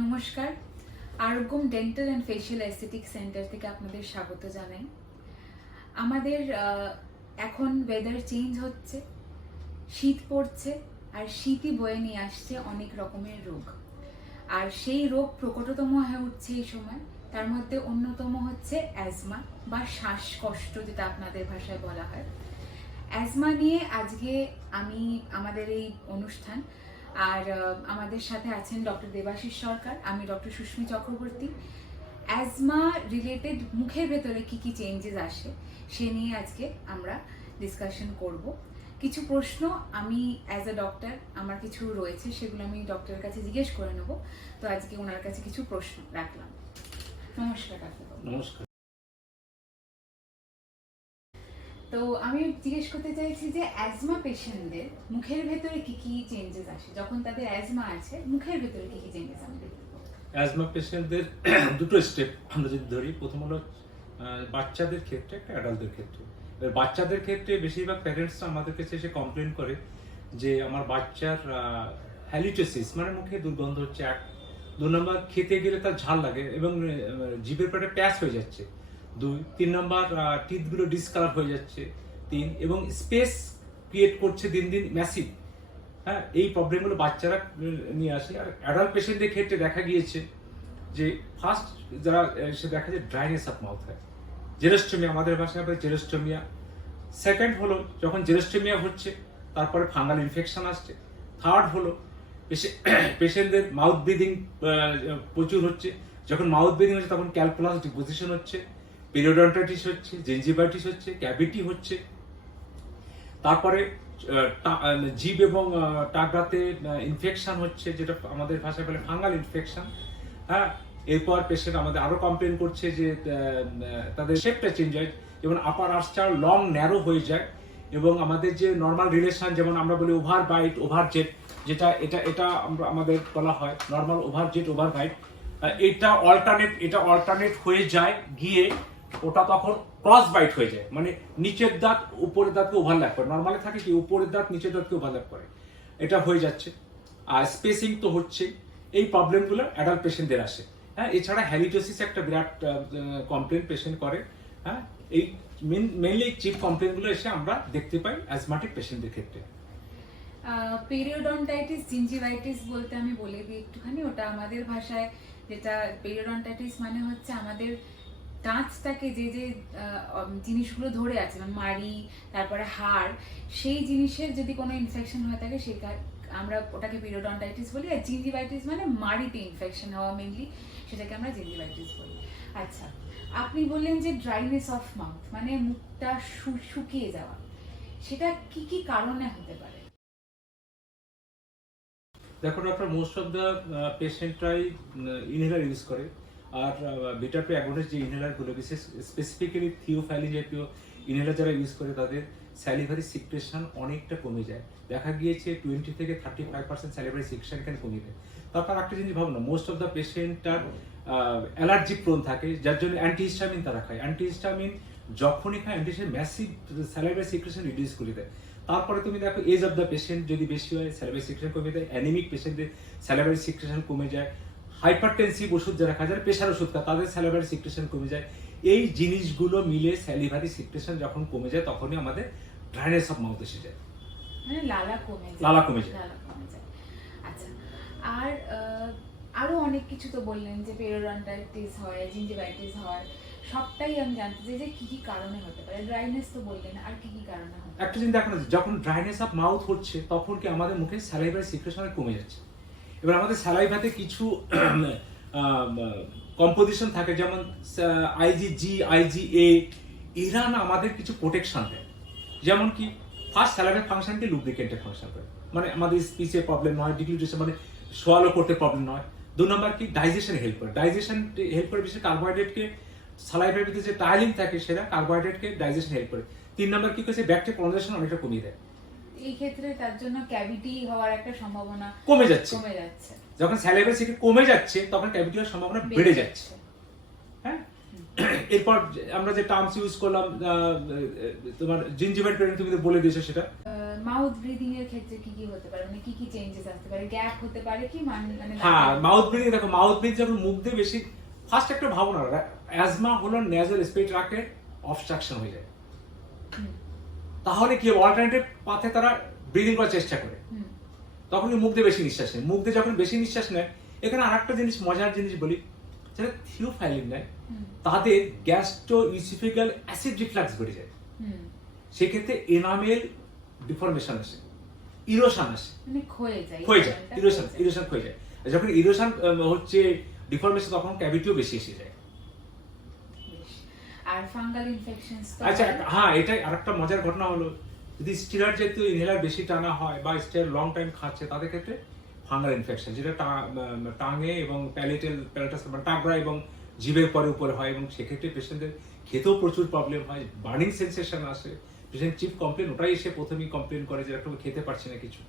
নমস্কার, Arogyam dental and facial aesthetic centre থেকে আপনাদের স্বাগত জানাই। আমাদের এখন ওয়েদার চেঞ্জ হচ্ছে, শীত পড়ছে, আর শীতই বয়ে নিয়ে আসছে অনেক রকমের রোগ। আর সেই রোগ প্রকটতম হয়ে উঠছে এই সময়। তার মধ্যে অন্যতম হচ্ছে অ্যাজমা বা শ্বাসকষ্ট, যেটা আপনাদের ভাষায় বলা হয়। অ্যাজমা নিয়ে আজকে আমাদের এই অনুষ্ঠান। আর আমাদের সাথে আছেন ডক্টর দেবাশিস সরকার, আমি doctor Susmi Chakraborty. Asthma related মুখের ভেতরে কি কি চেঞ্জেস আসে সে নিয়ে আজকে আমরা ডিসকাশন করব। কিছু প্রশ্ন আমি অ্যাজ আ ডক্টর আমার কিছু রয়েছে, সেগুলো আমি ডক্টরের কাছে জিজ্ঞেস করে নেব। তো আজকে ওনার কাছে কিছু প্রশ্ন রাখলাম। নমস্কার ডাক্তারবাবু। নমস্কার। তো আমি জিজ্ঞেস করতে চাইছি যে অ্যাজমা পেশেন্টদের মুখের ভেতরে কি কি চেঞ্জেস আসে, যখন তাদের অ্যাজমা আছে মুখের ভেতরে কি কি চেঞ্জেস আমরা দেখতে পাবো? অ্যাজমা পেশেন্টদের দুটো স্টেপ আমরা যদি ধরি, প্রথম হলো বাচ্চাদের ক্ষেত্রে, একটা অ্যাডাল্টদের ক্ষেত্রে। এবার বাচ্চাদের ক্ষেত্রে বেশিরভাগ প্যারেন্টসরা আমাদের কাছে এসে কমপ্লেন করে যে আমার বাচ্চার হ্যালিটোসিস মানে মুখে দুর্গন্ধ হচ্ছে, এক। 2 নম্বর, খেতে গেলে তার ঝাল লাগে এবং জিভের পেটে প্যাচ হয়ে যাচ্ছে। 2, 3 নম্বর, টিথগুলো ডিসকালার হয়ে যাচ্ছে। 3, এবং স্পেস ক্রিয়েট করছে দিন দিন ম্যাসিভ। হ্যাঁ, এই প্রবলেমগুলো বাচ্চারা নিয়ে আসে। আর অ্যাডাল্ট পেশেন্টদের ক্ষেত্রে দেখা গিয়েছে যে ফার্স্ট যারা সে দেখা যায় ড্রাইনেস অফ মাউথ হয়, জেরোস্টোমিয়া, আমাদের ভাষায় বলে জেরোস্টোমিয়া। সেকেন্ড হলো যখন জেরোস্টোমিয়া হচ্ছে তারপরে ফাঙ্গাল ইনফেকশন আসছে। থার্ড হলো পেশেন্টদের মাউথ ব্রিদিং প্রচুর হচ্ছে। যখন মাউথ ব্রিদিং হচ্ছে তখন ক্যালকুলাস ডিপোজিশন হচ্ছে, পেরিওডন্টাইটিস হচ্ছে, জিঞ্জিভাইটিস হচ্ছে, ক্যাভিটি হচ্ছে। তারপরে জিভ এবং টাকরাতে ইনফেকশন হচ্ছে, যেটা আমাদের ভাষায় বলে ফাঙ্গাল ইনফেকশন। হ্যাঁ, এরপর পেশেন্ট আমাদের আরো কমপ্লেন করছে যে তাদের শেপটা চেঞ্জ হয়, যেমন আপার আর্চার লং ন্যারো হয়ে যায়, এবং আমাদের যে নর্মাল রিলেশন, যেমন আমরা বলি ওভার বাইট ওভার জেট, যেটা এটা আমরা আমাদের বলা হয় normal overjet overbite, এটা অল্টারনেট হয়ে যায় গিয়ে ওটা তখন ক্রস বাইট হয়ে যায়, মানে নিচের দাঁত উপরের দাঁতকে ওভারল্যাপ করে। নর্মালি থাকে কি উপরের দাঁত নিচের দাঁতকে ওভারল্যাপ করে, এটা হয়ে যাচ্ছে। আর স্পেসিং তো হচ্ছে। এই প্রবলেমগুলো অ্যাডাল্ট পেশেন্টদের আসে। হ্যাঁ, এছাড়া হ্যালিটোসিস একটা বিরাট কমপ্লেন পেশেন্ট করে। হ্যাঁ, এই মেইনলি চিপ কমপ্লেনগুলো এসে আমরা দেখতে পাই অ্যাজমাটিক পেশেন্টদের ক্ষেত্রে। পেরিওডন্টাইটিস জিঞ্জিভাইটিস বলতে আমি বলে দিই একটুখানি, ওটা আমাদের ভাষায় যেটা পেরিওডন্টাইটিস মানে হচ্ছে আমাদের দাঁতটাকে যে যে জিনিসগুলো ধরে আছে, মানে মাড়ি, তারপরে হাড়, সেই জিনিসের যদি কোনো ইনফেকশন হয়ে থাকে সেটা আমরা ওটাকে পেরিওডন্টাইটিস বলি। আর জিঞ্জিভাইটিস মানে মাড়িতে ইনফেকশন হওয়া মেনলি, সেটাকে আমরা জিঞ্জিভাইটিস বলি। আচ্ছা, আপনি বললেন যে ড্রাইনেস অফ মাউথ মানে মুখটা শুকিয়ে যাওয়া, সেটা কি কি কারণে হতে পারে? দেখো ডক্টর, মোস্ট অফ দ্য পেশেন্টরাই ইনহেলার ইউজ করে। আর বিটা টু অ্যাগনিস্ট যে ইনহেলার গুলো, বিশেষ স্পেসিফিক্যালি থিওফাইলিন জাতীয় ইনহেলার যারা ইউজ করে তাদের স্যালিভারি সিক্রেশন অনেকটা কমে যায়। দেখা গিয়েছে 20 থেকে 35% স্যালিভারি সিক্রেশন এখানে কমে যায়। তারপর একটা জিনিস ভাবো না, মোস্ট অফ দ্য পেশেন্টটার অ্যালার্জি প্রোন থাকে, যার জন্য অ্যান্টিহিস্টামিন তারা খায়। অ্যান্টিহিস্টামিন যখনই খায় antihistamine massive salivary secretion reduce করে দেয়। তারপরে তুমি দেখো এজ অফ দ্য পেশেন্ট যদি বেশি হয় স্যালিভারি সিক্রেশন কমে যায়, অ্যানিমিক পেশেন্টদের স্যালিভারি সিক্রেশন কমে যায়, হাইপারটেনসিভ ওষুধ যারা খায়, যারা প্রেশার ওষুধ খায় তাদের স্যালিভারি সিক্রেশন কমে যায়। এই জিনিসগুলো মিলে স্যালিভারি সিক্রেশন যখন কমে যায় তখনই আমাদের ড্রাইনেস অফ মাউথ এসে যায়, মানে লালা কমে যায়। আচ্ছা, আর আরো অনেক কিছু তো বললেন যে পেরিওডন্টাইটিস হয়, জিঞ্জিভাইটিস হয়, সবটাই আমি জানতে চাই যে কি কি কারণে হতে পারে। ড্রাইনেস তো বললেন, আর কি কি কারণে হতে পারে? একটা জিনিস দেখো না, যখন ড্রাইনেস অফ মাউথ হচ্ছে তখন কি আমাদের মুখে স্যালাইভারি সিক্রেশন কমে যাচ্ছে। এবার আমাদের স্যালাইভাতে কিছু কম্পোজিশন থাকে, যেমন আইজিজি, আইজিএ, এরা না আমাদের কিছু প্রোটেকশন দেয়। যেমন কি ফার্স্ট স্যালাইভার ফাংশনকে লুব্রিকেন্টের ফাংশন করে, মানে আমাদের স্পিচে প্রবলেম নয়, ডিগ্লিউটেশন মানে সোয়ালো করতে প্রবলেম নয়। 2 নম্বর কি ডাইজেশন হেল্প করে, বিশেষ কার্বোহাইড্রেটকে সালাইভার ভিতরে যে টাইলিং থাকে সেটা কার্বোহাইড্রেটকে ডাইজেশন হেল্প করে। 3 নম্বর কি করছে, ব্যাকটেরিয়া কনজাম্পশন অনেকটা কমিয়ে দেয়। এই ক্ষেত্রে তার জন্য ক্যাভিটি হওয়ার একটা সম্ভাবনা কমে যাচ্ছে। যখন স্যালাইভার সিক্রেশন কমে যাচ্ছে তখন ক্যাভিটি হওয়ার সম্ভাবনা বেড়ে যাচ্ছে। হ্যাঁ, এরপর আমরা যে টার্মস ইউজ করলাম, তোমার জিঞ্জিভাল ট্রেনিং তুমি তো বলে দিয়েছো সেটা। মাউথ ব্রিদিং এর ক্ষেত্রে কি কি হতে পারে, মানে কি কি চেঞ্জেস আসতে পারে, গ্যাপ হতে পারে কি, মানে হ্যাঁ, মাউথ ব্রিদিং, দেখো মাউথ ব্রিথ যখন মুখ দিয়ে বেশি, ফার্স্ট একটা ভাবনা, অ্যাজমা হলো নেজাল রেসপিরেটরি অবস্ট্রাকশন হয়ে যায়, তাহলে কি অল্টারনেটিভ পাথে তারা ব্রিদিং করার চেষ্টা করে, তখন মুখ দিয়ে বেশি নিঃশ্বাস নেয়। মুখ দিয়ে যখন বেশি নিঃশ্বাস নেয়, এখানে আরেকটা জিনিস, মজার জিনিস বলি, যারা থিওফাইলিন নেয় তাদের গ্যাস্ট্রো ইসোফেগাল অ্যাসিড রিফ্লাক্স বেড়ে যায়, সেক্ষেত্রে এনামেল ডিফরমেশন আসে, ইরোশন আসে, মানে ক্ষয়ে যায়, ইরোশন ক্ষয়ে যায়। যখন ইরোশন হচ্ছে ডিফরমেশন, তখন ক্যাভিটিও বেশি এসে যায়। আর ফাঙ্গাল ইনফেকশনস তো আচ্ছা, হ্যাঁ, এটাই আরেকটা মজার ঘটনা হলো, যদি স্টিরয়েড জাতীয় ইনহেলার বেশি টানা হয় বা স্টিরয়েড লং টাইম খাচ্ছে, তাদের ক্ষেত্রে ফাঙ্গাল ইনফেকশন, যেটা টাঙে এবং প্যালেটাস মানে টাগরা এবং জিভের পরে উপরে হয়, এবং সেক্ষেত্রে পেশেন্টদের খেতেও প্রচুর প্রবলেম হয়, বার্নিং সেন্সেশন আসে। পেশেন্ট চিফ কমপ্লেন ওটাই এসে প্রথমেই কমপ্লেন করে যে একটু খেতে পারছি না কিছু।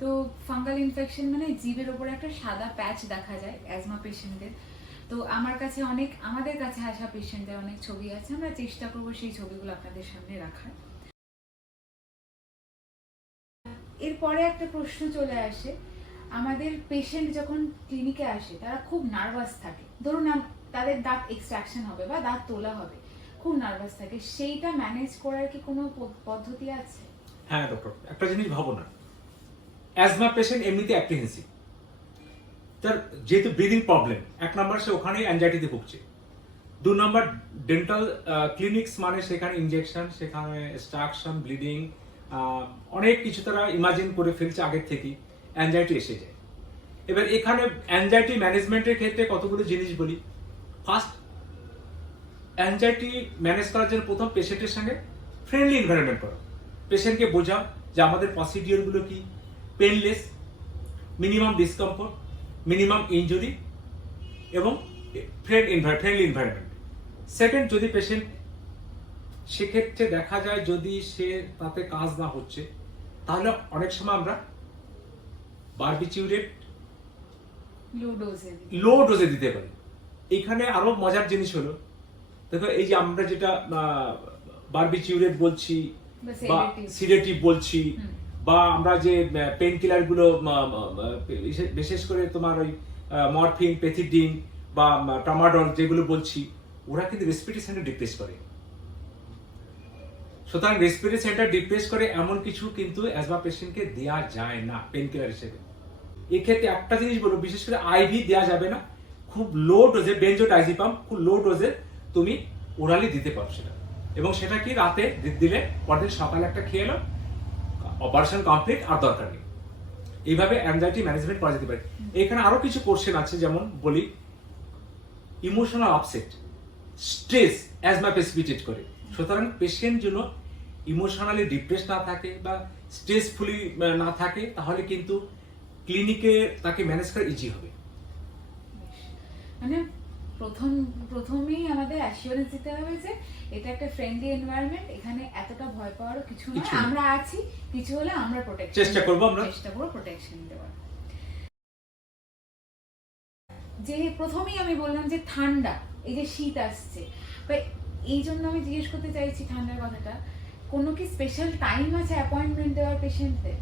তো ফাঙ্গাল ইনফেকশন মানে জিভের উপরে একটা সাদা প্যাচ দেখা যায় অ্যাজমা পেশেন্টদের। তো আমাদের কাছে আসা পেশেন্টদের অনেক ছবি আছে, আমরা চেষ্টা করবো সেই ছবিগুলো আপনাদের সামনে রাখার। এরপরে একটা প্রশ্ন চলে আসে, আমাদের পেশেন্ট যখন ক্লিনিকে আসে তারা খুব নার্ভাস থাকে, ধরুন তাদের দাঁত এক্সট্রাকশন হবে বা দাঁত তোলা হবে, খুব নার্ভাস থাকে, সেইটা ম্যানেজ করার কি কোনো পদ্ধতি আছে? হ্যাঁ ডক্টর, একটা জিনিস ভাবো না, অ্যাজমা পেশেন্ট এমনিতে অ্যাপ্রিহেন্সিভ, তার যেহেতু ব্রিদিং প্রবলেম, এক নম্বর সে ওখানেই অ্যাংজাইটিতে ভুগছে, 2 নম্বর ডেন্টাল ক্লিনিক্স মানে সেখানে ইনজেকশন, সেখানে এক্সট্রাকশন, ব্লিডিং, অনেক কিছু তারা ইমাজিন করে ফেলছে আগের থেকেই, অ্যাংজাইটি এসে যায়। এবার এখানে অ্যাংজাইটি ম্যানেজমেন্টের ক্ষেত্রে কতগুলো জিনিস বলি। ফার্স্ট, অ্যাংজাইটি ম্যানেজ করার জন্য প্রথম পেশেন্টের সঙ্গে ফ্রেন্ডলি এনভায়রনমেন্ট করো, পেশেন্টকে বোঝাও যে আমাদের প্রসিডিওরগুলো কি, painless, minimum discomfort, minimum injury এবং ফ্রেন্ডলি এনভায়রনমেন্ট। সেকেন্ড, যদি পেশেন্ট সেক্ষেত্রে দেখা যায় যদি সে তাতে কাজ না হচ্ছে, তাহলে অনেক সময় আমরা বারবিকিউরেট লো ডোজে দিতে পারি। এখানে আরো মজার জিনিস হলো, দেখো এই যে আমরা যেটা বারবিকিউরেট বলছি বা সিডেটিভ বলছি, বা আমরা যে পেন কিলার গুলো বিশেষ করে তোমার ওই মরফিন, পেথিডিন বা ট্রামাডল যেগুলো বলছি, ওরা কিন্তু রেসপিরেটরি সেন্টার ডিপ্রেস করে। সুতরাং রেসপিরেটরি সেন্টার ডিপ্রেস করে এমন কিছু কিন্তু অ্যাজমা পেশেন্টকে দেওয়া যায় না পেন কিলার হিসেবে। এক্ষেত্রে একটা জিনিস বলবো, বিশেষ করে আইভি দেওয়া যাবে না, খুব লো ডোজে বেনজোডাইজিপাম খুব লো ডোজে তুমি ওরালি দিতে পারো সেটা, এবং সেটা কি রাতে দিলে পরদিন সকালে একটা খেয়ে এলো, অপারেশন কমপ্লিট, আর দরকার নেই। এইভাবে অ্যাংজাইটি ম্যানেজমেন্ট করা যেতে পারে। এখানে আরো কিছু কোশ্চেন আছে, যেমন বলি emotional upset, stress asthma precipitate করে। সুতরাং পেশেন্ট যেন ইমোশনালি ডিপ্রেস না থাকে বা স্ট্রেসফুলি না থাকে, তাহলে কিন্তু ক্লিনিকে তাকে ম্যানেজ করা ইজি হবে। মানে প্রথমেই আমাদের অ্যাসিওরেন্স দিতে হবে যে এটা একটা ফ্রেন্ডলি এনভায়রনমেন্ট, এখানে এতটা ভয় পাওয়ারও কিছু নয়, আমরা আছি, কিছু হলে আমরা চেষ্টা করব প্রোটেকশন দেওয়ার। যে প্রথমেই আমি বললাম যে ঠান্ডা, এই যে শীত আসছে, এই জন্য আমি জিজ্ঞেস করতে চাইছি ঠান্ডার কথাটা, কোনো কি স্পেশাল টাইম আছে অ্যাপয়েন্টমেন্ট দেওয়ার পেশেন্টদের?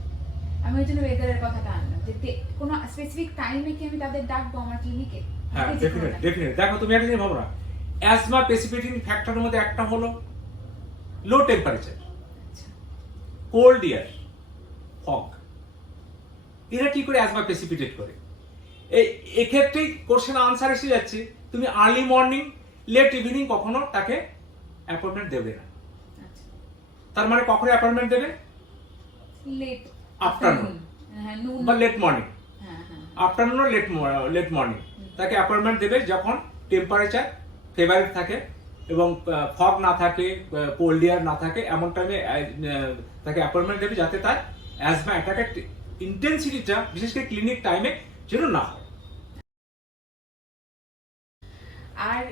আমি ওই জন্য ওয়েদারের কথাটা আনলাম, যে কোনো স্পেসিফিক টাইমে কি আমি তাদের ডাকবো আমার ক্লিনিকে? হ্যাঁ, ডেফিনেটলি। দেখো তুমি একটা জিনিস ভাবো না, অ্যাজমা প্রেসিপিটেটিং ফ্যাক্টরের মধ্যে একটা হলো লো টেম্পারেচার, কোল্ড এয়ার, ফগ। এরা কি করে অ্যাজমা প্রেসিপিটেট করে? এক্ষেত্রেই কোশ্চেন আনসার এসে যাচ্ছে, তুমি আর্লি মর্নিং, লেট ইভিনিং কখনো তাকে অ্যাপয়েন্টমেন্ট দেবে না। তার মানে কখনো অ্যাপয়েন্টমেন্ট দেবে? লেট আফটারনুন বা লেট মর্নিং, আফটারনুন ও লেট মর্নিং তাকে অ্যাপয়েন্টমেন্ট দেবে যখন টেম্পারেচার ফেভারিট থাকে এবং ফগ না থাকে, কোল্ড এয়ার না থাকে, এমন টাইমে তাকে অ্যাপয়েন্টমেন্ট দেবে, যাতে তার অ্যাজমা অ্যাটাকের ইন্টেন্সিটিটা বিশেষ করে ক্লিনিক টাইমে যেন না হয়। আর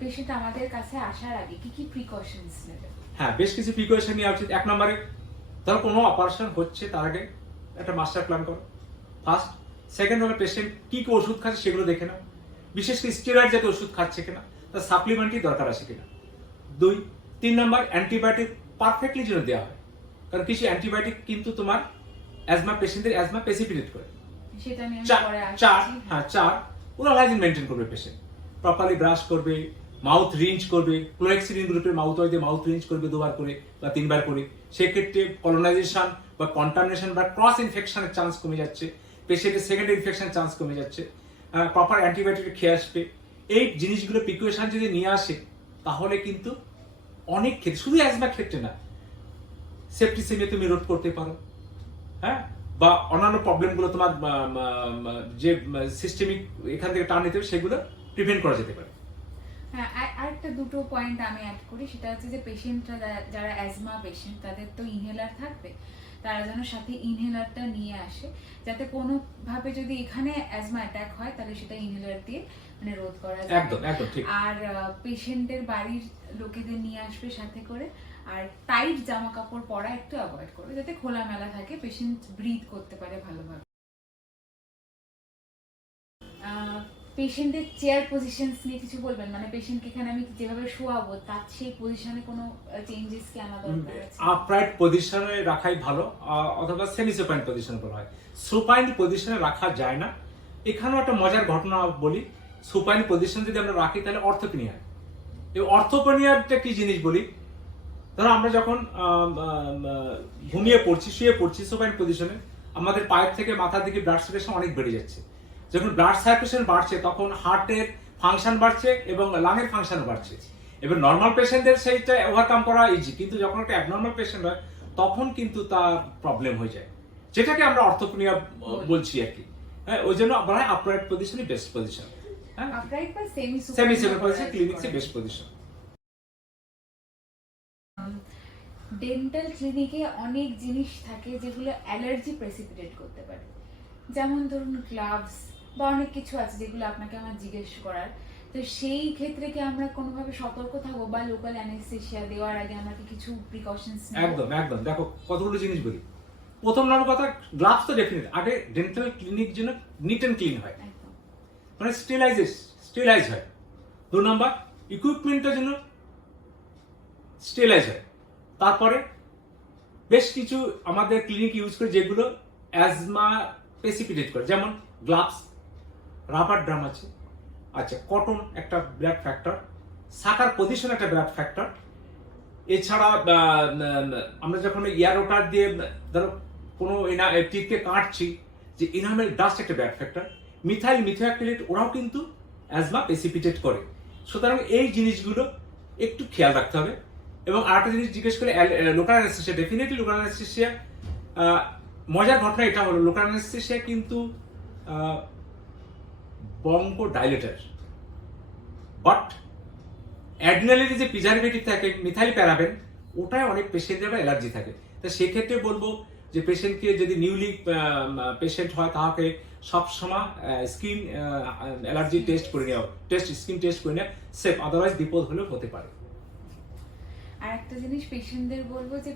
পেশেন্ট আমাদের কাছে আসার আগে কি কি প্রিকশনস নেবে? হ্যাঁ, বেশ কিছু প্রিকশন নেওয়া উচিত। এক নম্বরে, ধরো কোনো অপারেশন হচ্ছে তার আগে একটা মাস্টার প্ল্যান করো ফার্স্ট। সেকেন্ড হলো পেশেন্ট কি কি ওষুধ খাচ্ছে সেগুলো দেখে নাও, বিশেষ করে স্টেরয়েড জাতীয় ওষুধ খাচ্ছে কিনা, তার সাপ্লিমেন্টারি দরকার আছে কিনা। 3 নম্বর, অ্যান্টিবায়োটিক পারফেক্টলি যেন দেওয়া হয়, কারণ কিছু অ্যান্টিবায়োটিক কিন্তু তোমার অ্যাজমা পেশেন্টদের অ্যাজমা প্রেসিপিটেট করে। সেটা নিয়ে আমি পরে আসছি। 4 ওরাল হাইজিন মেনটেন করবে পেশেন্ট, প্রপারলি ব্রাশ করবে, মাউথ রিঞ্জ করবে, ক্লোরেক্সিডিন গ্রুপের মাউথ ওয়াশ দিয়ে মাউথ রিঞ্জ করবে 2 বার করে বা 3 বার করে। সেক্ষেত্রে কলোনাইজেশন বা কন্টামিনেশন বা ক্রস ইনফেকশনের চান্স কমে যাচ্ছে, পেশেন্টের সেকেন্ডারি ইনফেকশনের চান্স কমে যাচ্ছে, প্রপার অ্যান্টিবায়োটিক খেয়ে আসবে। এই জিনিসগুলো প্রিকশন যদি নিয়ে আসে তাহলে কিন্তু অনেক ক্ষেত্রে, শুধু অ্যাজমার ক্ষেত্রে না, সেপ্টিসিমিয়া তুমি রোধ করতে পারো, হ্যাঁ, বা অন্যান্য প্রবলেমগুলো তোমার যে সিস্টেমিক এখান থেকে টার্ন নিতে হবে সেগুলো প্রিভেন্ট করা যেতে পারে। হ্যাঁ, আরেকটা দুটো পয়েন্ট আমি অ্যাড করি, সেটা হচ্ছে যে পেশেন্টরা যারা অ্যাজমা পেশেন্ট তাদের তো ইনহেলার থাকবে, তারা যেন সাথে ইনহেলারটা নিয়ে আসে, যাতে কোনোভাবে যদি এখানে অ্যাজমা অ্যাটাক হয় তাহলে সেটা ইনহেলার দিয়ে মানে রোধ করা যায়। একদম ঠিক। আর পেশেন্টের বাড়ির লোকেদের নিয়ে আসবে সাথে করে, আর টাইট জামা কাপড় পরা একটু অ্যাভয়েড করবে, যাতে খোলামেলা থাকে, পেশেন্ট ব্রিথ করতে পারে ভালোভাবে। পেশেন্টের চেয়ার পজিশনস নিয়ে কিছু বলবেন, মানে পেশেন্টকে এখানে আমি যেভাবে শোয়াবো তার সেই পজিশনে কোনো চেঞ্জেস কি আনা দরকার আছে? আপরাইট পজিশনে রাখাই ভালো, অথবা সেমি সুপাইন পজিশনে বলা হয়। সুপাইন পজিশনে রাখা যায় না। এখানেও একটা মজার ঘটনা বলি, সুপাইন পজিশন যদি আমরা রাখি তাহলে অর্থোপেনিয়া। এই অর্থোপেনিয়াটা কি জিনিস বলি, ধরো আমরা যখন ঘুমিয়ে পড়ছি, শুয়ে পড়ছি সুপাইন পজিশনে, আমাদের পায়ের থেকে মাথার দিকে ব্লাড সার্কুলেশন অনেক বেড়ে যাচ্ছে। যখন ব্লাড সার্কুলেশন বাড়ছে তখন হার্টের ফাংশন বাড়ছে এবং লাংয়ের ফাংশন বাড়ছে। এবার নর্মাল পেশেন্টদের সেইটা ওভারকাম করা ইজি, কিন্তু যখন একটা অ্যাবনর্মাল পেশেন্ট হয় তখন কিন্তু তার প্রবলেম হয়ে যায়, যেটাকে আমরা অর্থোপেনিয়া বলছি আর কি। হ্যাঁ, ওই জন্য বলা হয় আপরাইট পজিশনই বেস্ট পজিশন। হ্যাঁ, আপরাইট বা সেমি সেমি পজিশন ক্লিনিক্সে বেস্ট পজিশন। ডেন্টাল ক্লিনিকে অনেক জিনিস থাকে যেগুলো অ্যালার্জি প্রেসিপিটেট করতে পারে, যেমন ধরুন গ্লাভস বা অনেক কিছু আছে যেগুলো আপনাকে আমার জিজ্ঞেস করার। তো সেই ক্ষেত্রে কি আমরা কোনোভাবে সতর্ক থাকবো, বা লোকাল অ্যানেস্থেসিয়া দেওয়ার আগে আমরা কি কিছু প্রিকশনস নেব? একদম দেখো কতগুলো জিনিস বলি। প্রথম নম্বর কথা, গ্লাভস তো ডেফিনেট আগে ডেন্টাল ক্লিনিক যেন নিট এন্ড ক্লিন হয়, মানে স্টেলাইজ হয়। 2 নম্বর, ইকুইপমেন্টটা যেন স্টেলাইজ হয়। তারপরে বেশ কিছু আমাদের ক্লিনিক ইউজ করে যেগুলো অ্যাজমা প্রেসিপিটেট করে, যেমন গ্লাভস, রাবার ড্রাম আছে, আচ্ছা কটন একটা বিরাট ফ্যাক্টর, সাকার পজিশন একটা বিরাট ফ্যাক্টর। এছাড়া আমরা যখন ইয়ার ওটার দিয়ে ধরো কোনো টিথকে কাটছি, যে এনামেল ডাস্ট একটা বিরাট ফ্যাক্টর, মিথাইলঅ্যাক্রিলেট ওরাও কিন্তু অ্যাজমা প্রেসিপিটেট করে। সুতরাং এই জিনিসগুলো একটু খেয়াল রাখতে হবে। এবং আরেকটা জিনিস জিজ্ঞেস করে, local anaesthesia, definitely local anaesthesia, মজার ঘটনা এটা হলো লোকাল অ্যানেস্থেসিয়া কিন্তু বঙ্কো ডাইলেটার, বাট অ্যাড্রিনালিনে যে প্রিজারভেটিভ থাকে মিথাইল প্যারাবেন, ওটাই অনেক পেশেন্টের অ্যালার্জি থাকে। তো সেক্ষেত্রে বলবো যে পেশেন্টকে যদি নিউলি পেশেন্ট হয় তাহলে সবসময় স্কিন অ্যালার্জি টেস্ট করে নেওয়া, স্কিন টেস্ট করে নেওয়া সেফ, আদারওয়াইজ বিপদ হলেও হতে পারে। আর একটা জিনিস পেশেন্টদের বলবো যে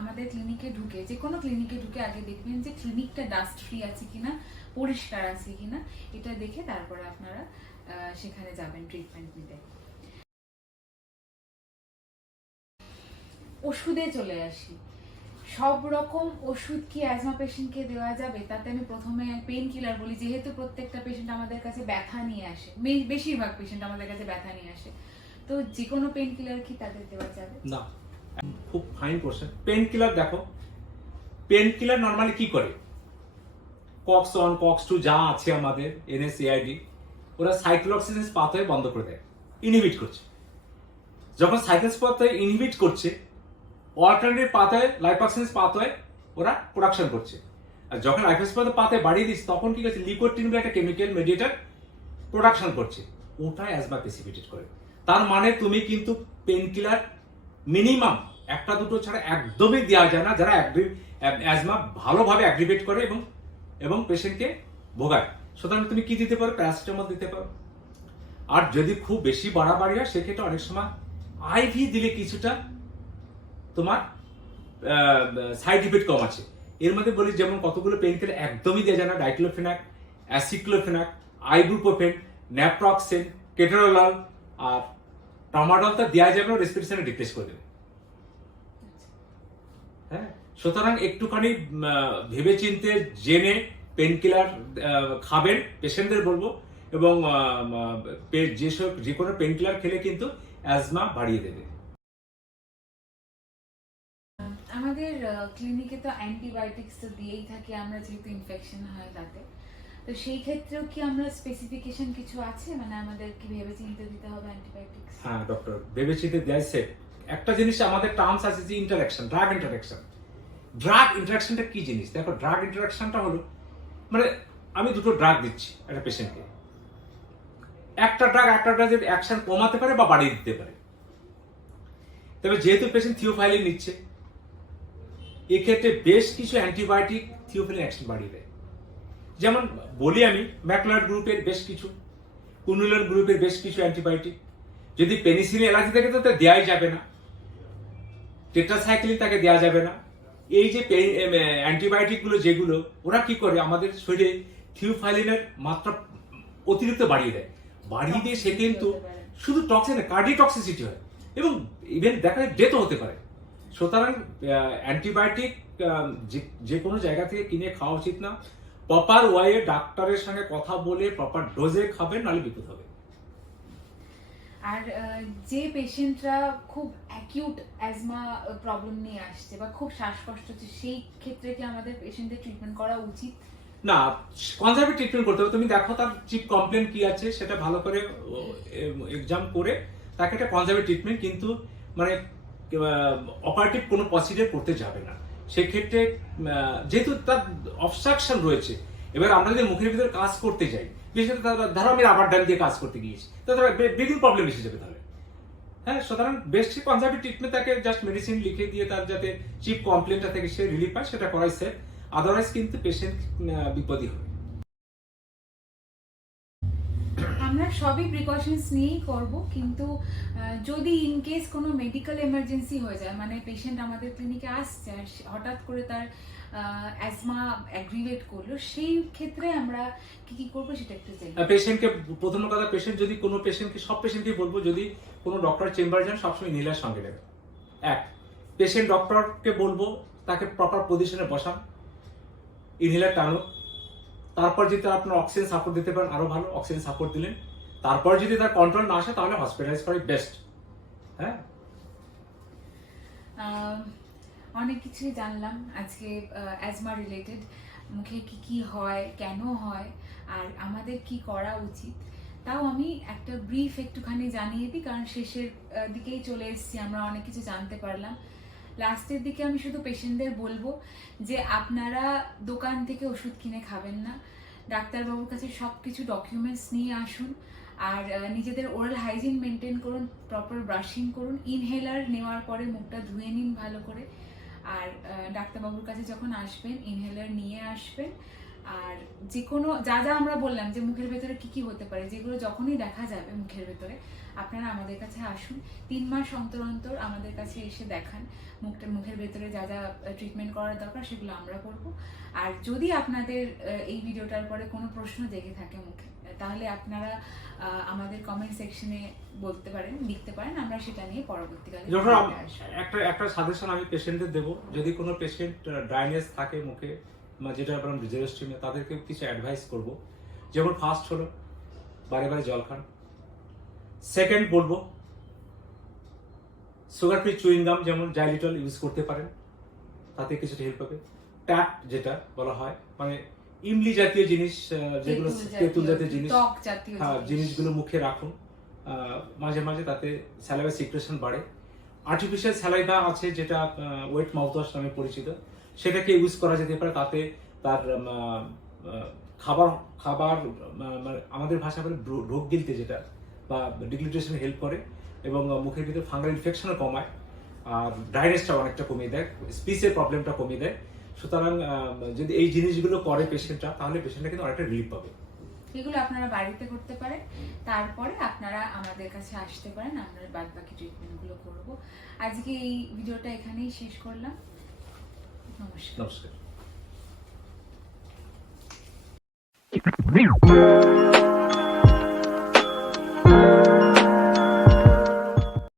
আমাদের ক্লিনিকে ঢুকে, যে কোনো ক্লিনিকে ঢুকে আগে দেখবেন যে ক্লিনিকটা ডাস্ট ফ্রি আছে কিনা, পরিষ্কার আছে কিনা, এটা দেখে তারপরে আপনারা সেখানে যাবেন ট্রিটমেন্ট নিতে। ওষুধে চলে আসি, সব রকম ওষুধ কি অ্যাজমা পেশেন্টকে দেওয়া যাবে? তাতে আমি প্রথমে পেন কিলার বলি, যেহেতু প্রত্যেকটা পেশেন্ট আমাদের কাছে ব্যথা নিয়ে আসে, বেশিরভাগ পেশেন্ট আমাদের কাছে ব্যথা নিয়ে আসে, তো যে কোনো পেন কিলার কি তাদের দেওয়া যাবে? না, খুব ফাইন কোশ্চেন। পেন কিলার দেখো, পেন কিলার নরমালি কি করে, কক্স 1 কক্স 2 যা আছে আমাদের NSAID, ওরা সাইক্লোঅক্সিজেন পাথওয়ে বন্ধ করে দেয়, ইনহিবিট করছে। যখন সাইক্লোঅক্সিজেন পাথওয়ে ইনহিবিট করছে, অল্টারনেটিভ পাথওয়ে লাইপোঅক্সিজেন পাথওয়ে ওরা প্রোডাকশন করছে। আর যখন লাইপোঅক্সিজেন পাথওয়ে বাড়িয়ে দিচ্ছে তখন কি করছে, লিকোট্রিন বলে একটা কেমিক্যাল মেডিয়েটর প্রোডাকশন করছে, ওটা অ্যাজমা প্রেসিপিটেট করে। তার মানে তুমি কিন্তু পেন কিলার মিনিমাম 1-2 ছাড়া একদমই দেওয়া যায় না, যারা অ্যাজমা ভালোভাবে অ্যাগ্রিভেট করে এবং পেশেন্টকে ভোগায়। সুতরাং তুমি কি দিতে পারো, প্যারাসিটামল দিতে পারো। আর যদি খুব বেশি বাড়াবাড়ি হয় সেক্ষেত্রে অনেক সময় আইভি দিলে কিছুটা তোমার সাইড ইফেক্ট কম আছে। এর মধ্যে বলি যেমন কতগুলো পেন কিলার একদমই দেওয়া যায় না, ডাইক্লোফেনাক, অ্যাসিক্লোফেনাক, আইবুপ্রোফেন, ন্যাপ্রক্সেন, কেটারোলল আর ট্রামাডলটা দেওয়া যাবে না, রেসপিরেশনে রিপ্লেস করে দেবে। হ্যাঁ, সুতরাং একটুখানি ভেবেচিন্তে জেনে পেন কিলার খাবেন, পেশেন্টদের বলবো, এবং যে কোনো পেন কিলার খেলে কিন্তু অ্যাজমা বাড়িয়ে দেবে। আমাদের ক্লিনিকে তো অ্যান্টিবায়োটিক্স তো দিয়েই থাকি আমরা, যেহেতু ইনফেকশন হয় তাতে। তো সেই ক্ষেত্রেও কি আমরা স্পেসিফিকেশন কিছু আছে, মানে আমাদের কি ভেবে চিন্তে দিতে হবে অ্যান্টিবায়োটিক্স? হ্যাঁ ডক্টর, ভেবেচিন্তে দেয় সেট। একটা জিনিস আমাদের টার্মস আছে যে ইন্টারাকশন, ড্রাগ ইন্টারাকশন। ড্রাগ ইন্টারাকশনটা কি জিনিস? দেখো, ড্রাগ ইন্টারাকশনটা হলো, মানে আমি দুটো ড্রাগ দিচ্ছি একটা পেশেন্টকে, একটা ড্রাগের অ্যাকশন কমাতে পারে বা বাড়িয়ে দিতে পারে। তবে যেহেতু পেশেন্ট থিওফাইলিন নিচ্ছে, এক্ষেত্রে বেশ কিছু অ্যান্টিবায়োটিক থিওফাইলিন অ্যাকশন বাড়িয়ে দেয়। যেমন বলি আমি, ম্যাকলার গ্রুপের বেশ কিছু, কুনুলন গ্রুপের বেশ কিছু অ্যান্টিবায়োটিক, যদি পেনিসিলিন অ্যালার্জি থাকে তো দেওয়াই যাবে না, টেট্রাসাইক্লিন তাকে দেওয়া যাবে না। এই যে অ্যান্টিবায়োটিক গুলো যেগুলো, ওরা কি করে আমাদের শরীরে থিওফাইলিনের মাত্রা অতিরিক্ত বাড়িয়ে দেয়, বাড়িয়ে দিয়ে সে কিন্তু শুধু টক্সিন, কার্ডিওটক্সিসিটি হয়, এবং ইভেন দেখা যায় ডেথও হতে পারে। সুতরাং অ্যান্টিবায়োটিক যে কোনো জায়গা থেকে কিনে খাওয়া উচিত না। প্রপার ওয়ে ডাক্তারের সঙ্গে কথা বলে প্রপার ডোজে খাবেন, নাহলে বিপদ হবে। আর যে পেশেন্টরা খুব অ্যাকিউট অ্যাজমা প্রবলেম নিয়ে আসছে বা খুব শ্বাসকষ্ট হচ্ছে, সেই ক্ষেত্রে কি আমাদের পেশেন্টের ট্রিটমেন্ট করা উচিত? না, কনজারভেটিভ ট্রিটমেন্ট করতে হবে। তুমি দেখো তার চিপ কমপ্লেন কি আছে, সেটা ভালো করে এক্সাম করে তাকে একটা কনজারভেটিভ ট্রিটমেন্ট, কিন্তু মানে অপারেটিভ কোনো প্রসিডিউর করতে যাবে না। সেক্ষেত্রে যেহেতু তার অবস্ট্রাকশন রয়েছে, এবার আমরা যদি মুখের ভিতরে কাজ করতে যাই, বিশেষ করে ধরো আমি রাবার ডাল দিয়ে কাজ করতে গিয়েছি, তাহলে ব্রিদিং প্রবলেম এসে যাবে তাহলে। হ্যাঁ, সুতরাং বেস্ট কনজারভেটিভ ট্রিটমেন্ট, তাকে জাস্ট মেডিসিন লিখে দিয়ে তার যাতে চিপ কমপ্লেনটা থেকে সে রিলিফ পায়, সেটা করাই সেফ। আদারওয়াইজ কিন্তু পেশেন্ট বিপদই হবে। আমরা সবই প্রিকশনস নিয়েই করব, কিন্তু যদি ইন কেস কোনো মেডিকেল এমার্জেন্সি হয়ে যায়, মানে পেশেন্ট আমাদের ক্লিনিকে আসছে আর হঠাৎ করে তার অ্যাজমা অ্যাগ্রিভেট করলো, সেই ক্ষেত্রে আমরা কি কি করবো সেটা একটু জানি। পেশেন্টকে প্রথম কথা, পেশেন্ট যদি কোনো পেশেন্টকে, সব পেশেন্টকে বলবো, যদি কোনো ডক্টর চেম্বার যান সবসময় ইনহেলার সঙ্গে নেবে। এক, পেশেন্ট ডক্টরকে বলবো তাকে প্রপার পজিশনে বসান, ইনহেলার টানুন। তারপর যদি আপনার অক্সিজেন সাপোর্ট দিতে পারেন আরো ভালো, অক্সিজেন সাপোর্ট দিলেন। তারপর যদি তার কন্ট্রোল না আসে, তাহলে হসপিটালাইজ করাই বেস্ট। হ্যাঁ, অনেক কিছুই জানলাম আজকে অ্যাজমা রিলেটেড, মুখে কি কি হয়, কেন হয়, আর আমাদের কি করা উচিত। তাও আমি একটা ব্রিফ একটুখানি জানিয়ে দিই, কারণ শেষের দিকেই চলে এসেছি, আমরা অনেক কিছু জানতে পারলাম। লাস্টের দিকে আমি শুধু পেশেন্টদের বলবো যে আপনারা দোকান থেকে ওষুধ কিনে খাবেন না, ডাক্তারবাবুর কাছে সব কিছু ডকুমেন্টস নিয়ে আসুন, আর নিজেদের ওরাল হাইজিন মেনটেন করুন, প্রপার ব্রাশিং করুন, ইনহেলার নেওয়ার পরে মুখটা ধুয়ে নিন ভালো করে, আর ডাক্তারবাবুর কাছে যখন আসবেন ইনহেলার নিয়ে আসবেন। আর যে কোনো যা যা আমরা বললাম যে মুখের ভেতরে কি কি হতে পারে, যেগুলো যখনই দেখা যাবে মুখের ভেতরে, আপনারা আমাদের কাছে আসুন, 3 মাস অন্তর অন্তর আমাদের কাছে এসে দেখান, মুখের ভেতরে যা যা ট্রিটমেন্ট করার দরকার সেগুলো আমরা করব। আর যদি আপনাদের এই ভিডিওটার পরে কোনো প্রশ্ন জেগে থাকে মুখে, তাহলে আপনারা আমাদের কমেন্ট সেকশনে বলতে পারেন, লিখতে পারেন, আমরা সেটা নিয়ে পরবর্তীকালে একটা সাজেশন আমি পেশেন্টদের দেবো। যদি কোনো পেশেন্ট ড্রাইনেস থাকে মুখে, যেটা আপনার জেরোস্টিমে, তাদেরকে কিছু অ্যাডভাইস করব। যেমন ফার্স্ট হলো বারে বারে জল খান। সেকেন্ড বলবো সুগার ফ্রি চুইং গাম যেমন জাইলিটল ইউজ করতে পারেন, তাতে কিছুটা হেল্প হবে। ট্যাট যেটা বলা হয়, মানে ইমলি জাতীয় জিনিস, যেগুলো তেঁতুল জাতীয় জিনিস, হ্যাঁ, জিনিসগুলো মুখে রাখুন মাঝে মাঝে, তাতে স্যালাইভা সিক্রেশন বাড়ে। আর্টিফিশিয়াল স্যালাইভা আছে যেটা ওয়েট মাউথওয়াশ নামে পরিচিত, সেটাকে ইউজ করা যেতে পারে। তাতে তার খাবার আমাদের ভাষা বলে ঢোক গিলতে, যেটা বা ডিগ্লিটেশনে হেল্প করে, এবং মুখের ভিতরে ফাঙ্গাল ইনফেকশনও কমায়, আর ড্রাইনেসটা অনেকটা কমিয়ে দেয়, স্পিচের প্রবলেমটা কমিয়ে দেয়। সুতরাং যদি এই জিনিসগুলো করে পেশেন্টরা, তাহলে পেশেন্টরা কিন্তু অনেকটা রিলিফ পাবে। এগুলো আপনারা বাড়িতে করতে পারেন, তারপরে আপনারা আমাদের কাছে আসতে পারেন, আমরা বাদ বাকি ট্রিটমেন্টগুলো করব। আজকে এই ভিডিওটা এখানেই শেষ করলাম। নমস্কার। নমস্কার।